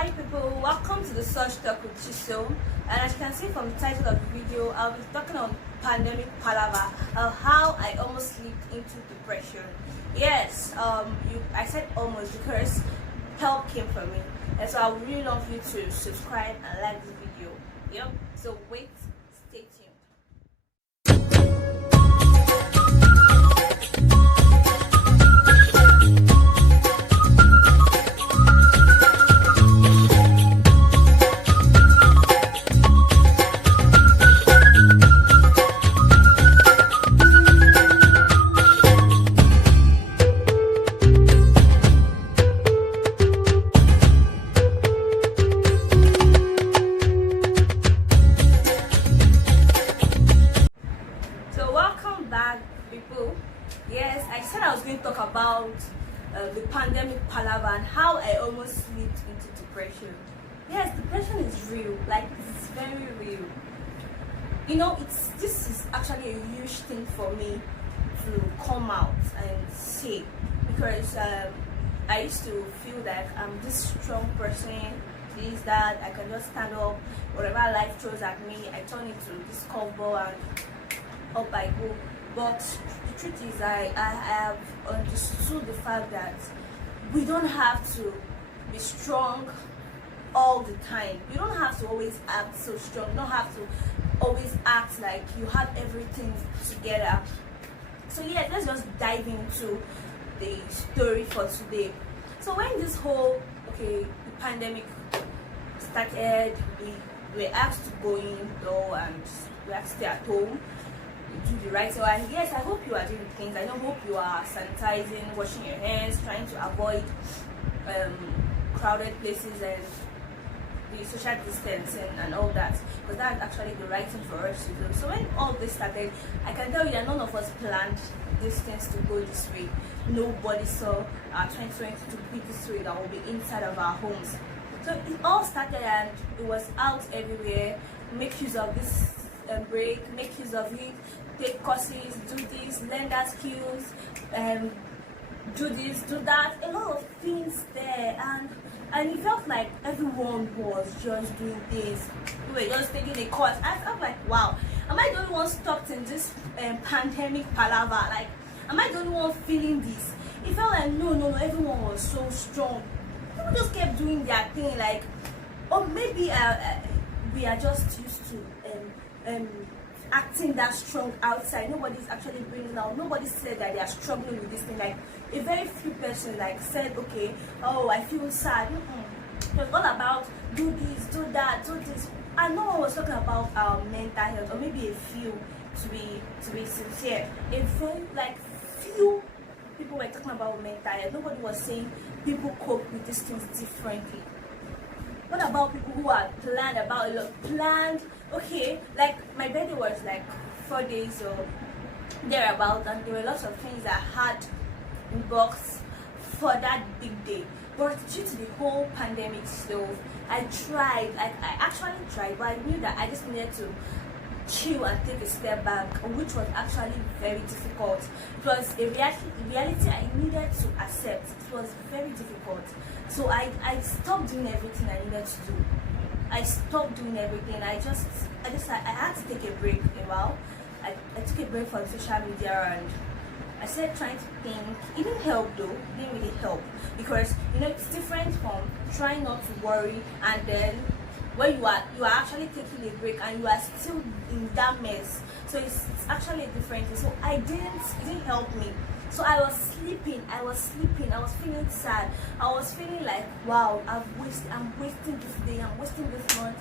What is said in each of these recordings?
Hi people, welcome to the Search Talk with Chisel. And as you can see from the title of the video, I'll be talking on pandemic Palava, how I almost slipped into depression. Yes, I said almost because help came from me, and so I would really love you to subscribe and like this video. Yep. So wait, stay tuned. People, yes, I said I was going to talk about the pandemic Palava and how I almost slipped into depression. Yes, depression is real, like it's very real. You know, this is actually a huge thing for me to come out and say, because I used to feel like I'm this strong person, this, that, I can just stand up, whatever life throws at me, I turn into this cowboy and up I go. But the truth is, I have understood the fact that we don't have to be strong all the time. You don't have to always act so strong. You don't have to always act like you have everything together. So yeah, let's just dive into the story for today. So when this whole the pandemic started, we were asked to go indoor and we had to stay at home, do the right thing. And yes, I hope you are doing things. I hope you are sanitizing, washing your hands, trying to avoid crowded places and the social distancing and all that, because that's actually the right thing for us to do. So when all this started, I can tell you that none of us planned these things to go this way. Nobody saw our 2020 to be this way, that will be inside of our homes. So it all started and it was out everywhere. Make use of this break, make use of it, take courses, do this, learn that skills, do this, do that, a lot of things there, and it felt like everyone was just doing this. We were just taking a course. I felt like, wow, am I the only one stuck in this pandemic Palava? Like, am I the only one feeling this? It felt like no, everyone was so strong. People just kept doing their thing, like, or maybe we are just used to acting that strong outside. Nobody's actually bringing out. Nobody said that they are struggling with this thing. Like, a very few person like said, okay, oh, I feel sad. It was all about do this, do that, do this, and no one was talking about our mental health, or maybe a few, to be sincere. A very few people were talking about mental health. Nobody was saying people cope with these things differently. What about people who are planned? Okay, like my birthday was like 4 days or thereabout, and there were lots of things I had in box for that big day. But due to the whole pandemic stuff, I actually tried, but I knew that I just needed to chill and take a step back, which was actually very difficult. It was a reality I needed to accept. It was very difficult. So I stopped doing everything I needed to do. I stopped doing everything. I had to take a break a while. I took a break from social media and I started trying to think. It didn't help though. It didn't really help, because it's different from trying not to worry and then when you are actually taking a break and you are still in that mess. So it's actually a different thing. So it didn't help me. So I was sleeping, I was feeling sad, I was feeling like, wow, I'm wasting this day, I'm wasting this month,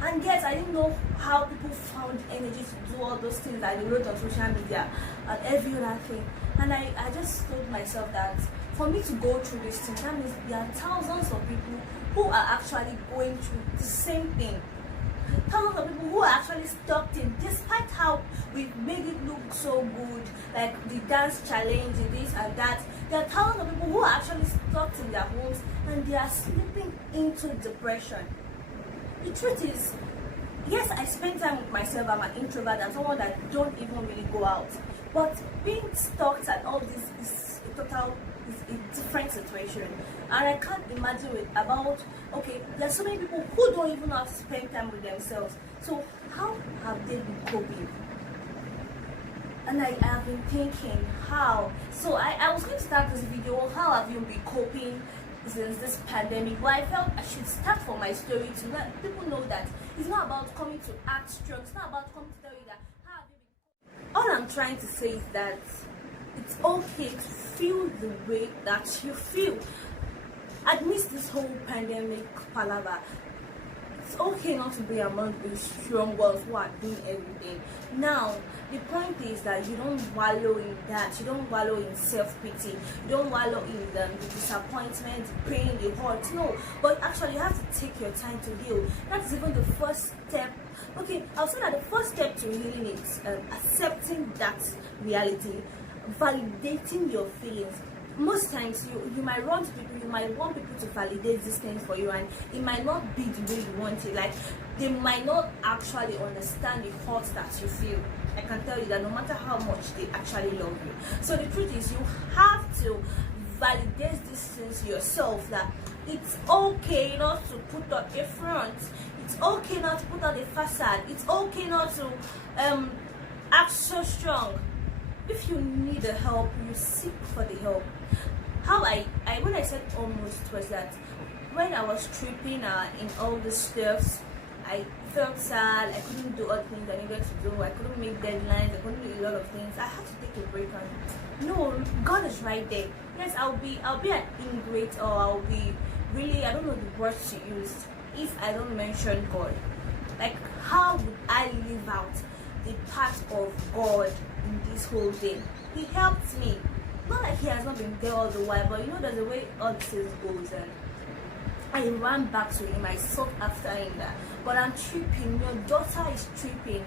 and yes, I didn't know how people found energy to do all those things that they wrote on social media and every other thing. And I just told myself that for me to go through this thing, that means there are thousands of people who are actually going through the same thing. Thousands of people who are actually stuck in, despite how we made it look so good, like the dance challenge, this and that. There are thousands of people who are actually stuck in their homes and they are slipping into depression. The truth is, yes, I spend time with myself. I'm an introvert and someone that don't even really go out. But being stuck and all this is a different situation, and I can't imagine it about, okay, there's so many people who don't even know how to spend time with themselves. So how have they been coping? And I have been thinking how. So I was going to start this video, how have you been coping since this pandemic? But I felt I should start from my story to let people know that it's not about coming to act strong, it's not about coming to tell you that how have you been. All I'm trying to say is that it's okay to feel the way that you feel amidst this whole pandemic palava. It's okay not to be among the strong ones who are doing everything. Now, the point is that you don't wallow in that. You don't wallow in self-pity. You don't wallow in the disappointment, the pain, the hurt. No, but actually you have to take your time to heal. That's even the first step. Okay, I'll say that the first step to healing is accepting that reality, validating your feelings. Most times you might run to people, you might want people to validate these things for you, and it might not be the way you want it. Like, they might not actually understand the hurt that you feel. I can tell you that no matter how much they actually love you. So the truth is, you have to validate these things yourself, that it's okay not to put up a front, it's okay not to put on a facade, it's okay not to act so strong. If you need the help, you seek for the help. How I when I said almost was that when I was tripping in all the stuffs, I felt sad. I couldn't do all the things I needed to do. I couldn't make deadlines. I couldn't do a lot of things. I had to take a break. And no, God is right there. Yes, I'll be an ingrate, or I'll be really, I don't know the words to use if I don't mention God. Like, how would I live out the part of God in this whole thing? He helped me. Not like he has not been there all the while, but you know, there's a way all the things goes, and I ran back to him. I sought after him that, but I'm tripping, your daughter is tripping,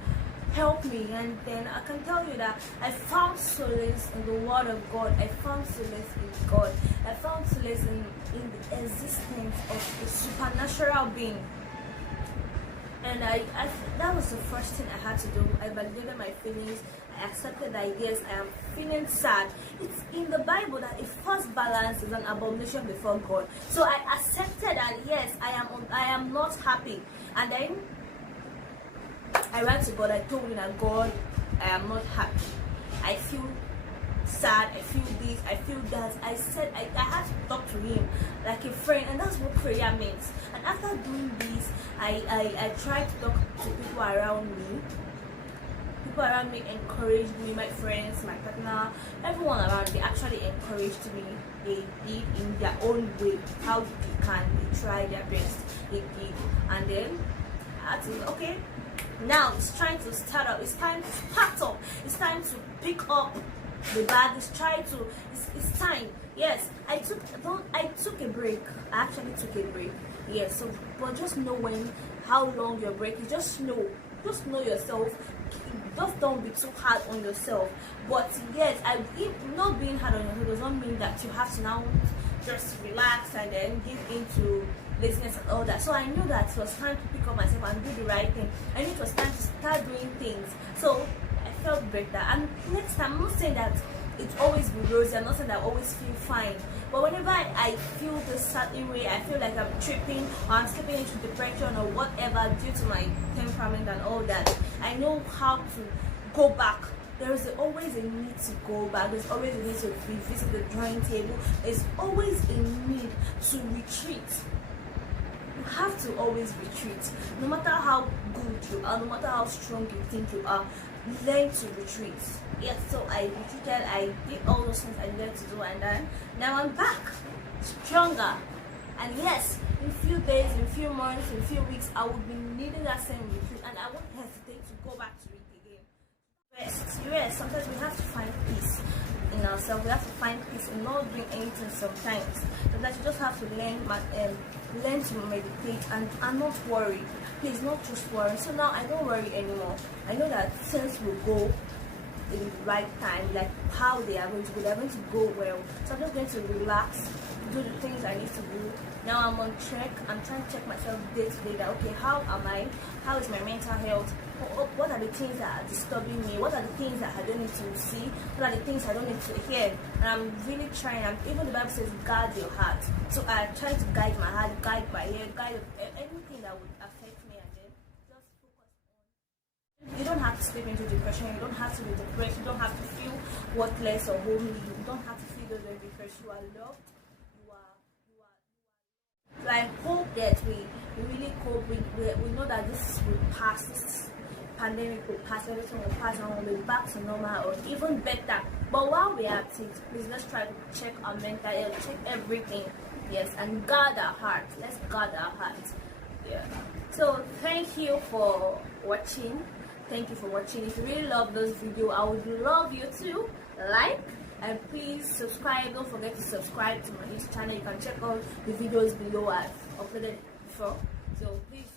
help me. And then I can tell you that I found solace in the word of God. I found solace in God. I found solace in the existence of a supernatural being. And I that was the first thing I had to do. I validated my feelings. I accepted that yes, I am feeling sad. It's in the Bible that a false balance is an abomination before God. So I accepted that yes, I am not happy. And then I ran to God. I told him that God, I am not happy. I feel sad, I feel this, I feel that. I said I had to talk to him like a friend, and that's what prayer means. And after doing this, I tried to talk to people around me. People around me encouraged me, my friends, my partner, everyone around me actually encouraged me. They did in their own way, how they can. They tried their best, they did. And then I had to, okay, now it's trying to start up, it's time to start up, it's time to pick up the bag. It's time. Yes, I took a break. I actually took a break. Yes, so but just know how long your break is. Just know yourself. Just don't be too hard on yourself. But yes, not being hard on yourself does not mean that you have to now just relax and then give into laziness and all that. So I knew that it was time to pick up myself and do the right thing. I knew it was time to start doing things. So I felt better. And next time, I'm not saying that it's always be rosy. I'm not saying that I always feel fine. But whenever I feel this certain way, I feel like I'm tripping or I'm slipping into depression or whatever due to my temperament and all that, I know how to go back. There is always a need to go back. There's always a need to revisit the drawing table. There's always a need to retreat. You have to always retreat. No matter how good you are, no matter how strong you think you are, learn to retreat. Yes, so I retreated, I did all those things I needed to do, and then now I'm back, stronger. And yes, in few days, in few months, in few weeks, I will be needing that same retreat, and I won't hesitate to go back to it again. Yes, sometimes we have to find peace in ourselves. We have to find peace in not doing anything sometimes. Sometimes you just have to learn to meditate and not worry. Please, not just worry. So now I don't worry anymore. I know that things will go in the right time, like how they are going to go. They're going to go well. So I'm just going to relax, do the things I need to do. Now I'm on track. I'm trying to check myself day to day that, okay, how am I? How is my mental health? What are the things that are disturbing me? What are the things that I don't need to see? What are the things I don't need to hear? And I'm really trying. Even the Bible says, guard your heart. So I try to guide my heart, guide my ear, guide anything that would affect me, and then just focus on. You don't have to slip into depression. You don't have to be depressed. You don't have to feel worthless or homely. You don't have to feel those way, because you are loved. So I hope that we really cope. We know that this will pass. This pandemic will pass. Everything will pass, and we'll be back to normal or even better. But while we are at it, please, let's try to check our mental health, check everything. Yes, and guard our heart. Let's guard our heart. Yeah. So thank you for watching. Thank you for watching. If you really love this video, I would love you to like. And please subscribe. Don't forget to subscribe to my channel. You can check out the videos below. I've uploaded before. So please